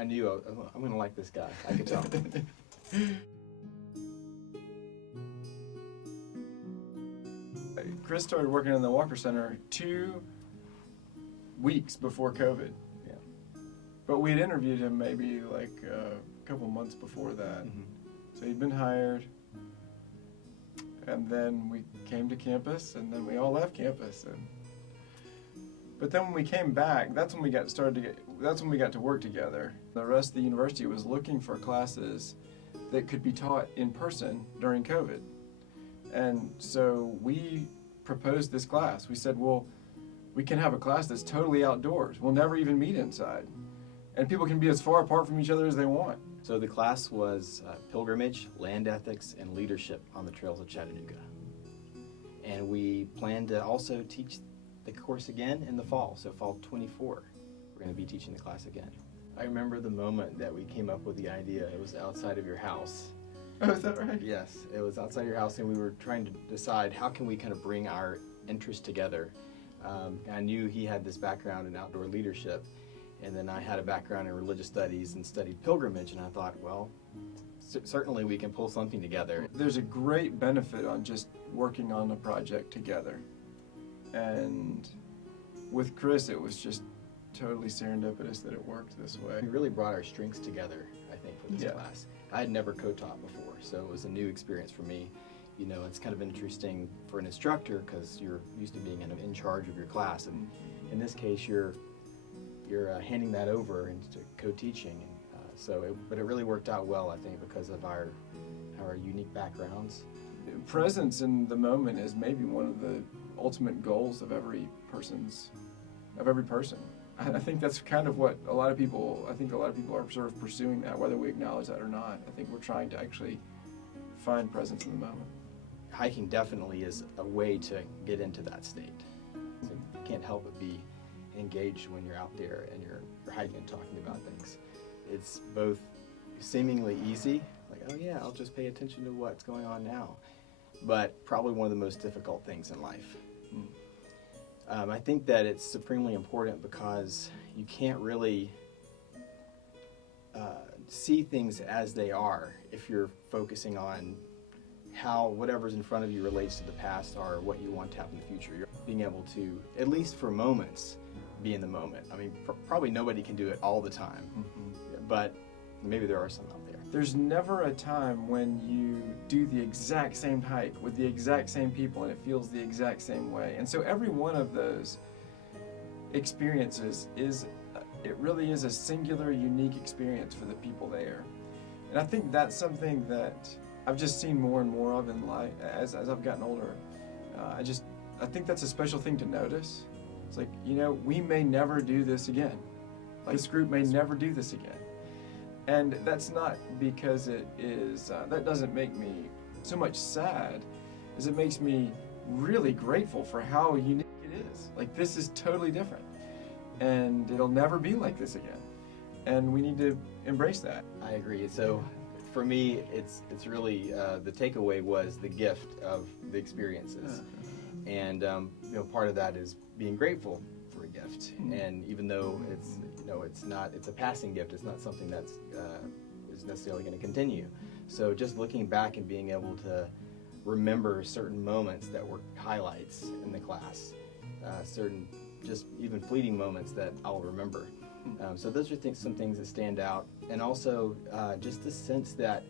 I knew I'm going to like this guy. I could tell. Chris started working in the Walker Center 2 weeks before COVID. Yeah. But we had interviewed him maybe like a couple months before that. Mm-hmm. So he'd been hired. And then we came to campus, and then we all left campus. But then when we came back, that's when we got to work together. The rest of the university was looking for classes that could be taught in person during COVID. And so we proposed this class. We said, well, we can have a class that's totally outdoors. We'll never even meet inside. And people can be as far apart from each other as they want. So the class was Pilgrimage, Land Ethics, and Leadership on the Trails of Chattanooga. And we plan to also teach the course again in the fall, so fall 24. We're going to be teaching the class again. I remember the moment that we came up with the idea. It was outside of your house. Oh, is that right? Yes, it was outside your house, and we were trying to decide how can we kind of bring our interests together. I knew he had this background in outdoor leadership, and then I had a background in religious studies and studied pilgrimage, and I thought, well, certainly we can pull something together. There's a great benefit on just working on a project together. And with Chris, it was just totally serendipitous that it worked this way. We really brought our strengths together, I think, for this Yeah. class. I had never co-taught before, so it was a new experience for me. You know, it's kind of interesting for an instructor because you're used to being kind of in charge of your class, and in this case, you're handing that over into co-teaching. But it really worked out well, I think, because of our unique backgrounds. Presence in the moment is maybe one of the ultimate goals of every person. I think that's kind of what a lot of people are sort of pursuing that, whether we acknowledge that or not. I think we're trying to actually find presence in the moment. Hiking definitely is a way to get into that state. So you can't help but be engaged when you're out there and you're hiking and talking about things. It's both seemingly easy, like, oh yeah, I'll just pay attention to what's going on now, but probably one of the most difficult things in life. I think that it's supremely important because you can't really see things as they are if you're focusing on how whatever's in front of you relates to the past or what you want to happen in the future. You're being able to, at least for moments, be in the moment. I mean, probably nobody can do it all the time, but maybe there are some out there. There's never a time when you do the exact same hike with the exact same people and it feels the exact same way. And so every one of those experiences it really is a singular, unique experience for the people there. And I think that's something that I've just seen more and more of in life as I've gotten older. I think that's a special thing to notice. It's like, you know, we may never do this again. Like, this group may never do this again. And that's not because it is, that doesn't make me so much sad as it makes me really grateful for how unique it is. Like, this is totally different. And it'll never be like this again. And we need to embrace that. I agree. So for me, it's really, the takeaway was the gift of the experiences. And part of that is being grateful for a gift. And even though it's a passing gift, it's not something that's is necessarily going to continue. So just looking back and being able to remember certain moments that were highlights in the class, certain just even fleeting moments that I'll remember. So those are some things that stand out. And also just the sense that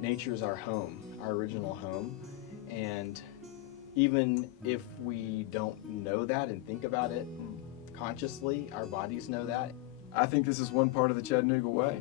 nature is our home, our original home. And even if we don't know that and think about it consciously, our bodies know that. I think this is one part of the Chattanooga way.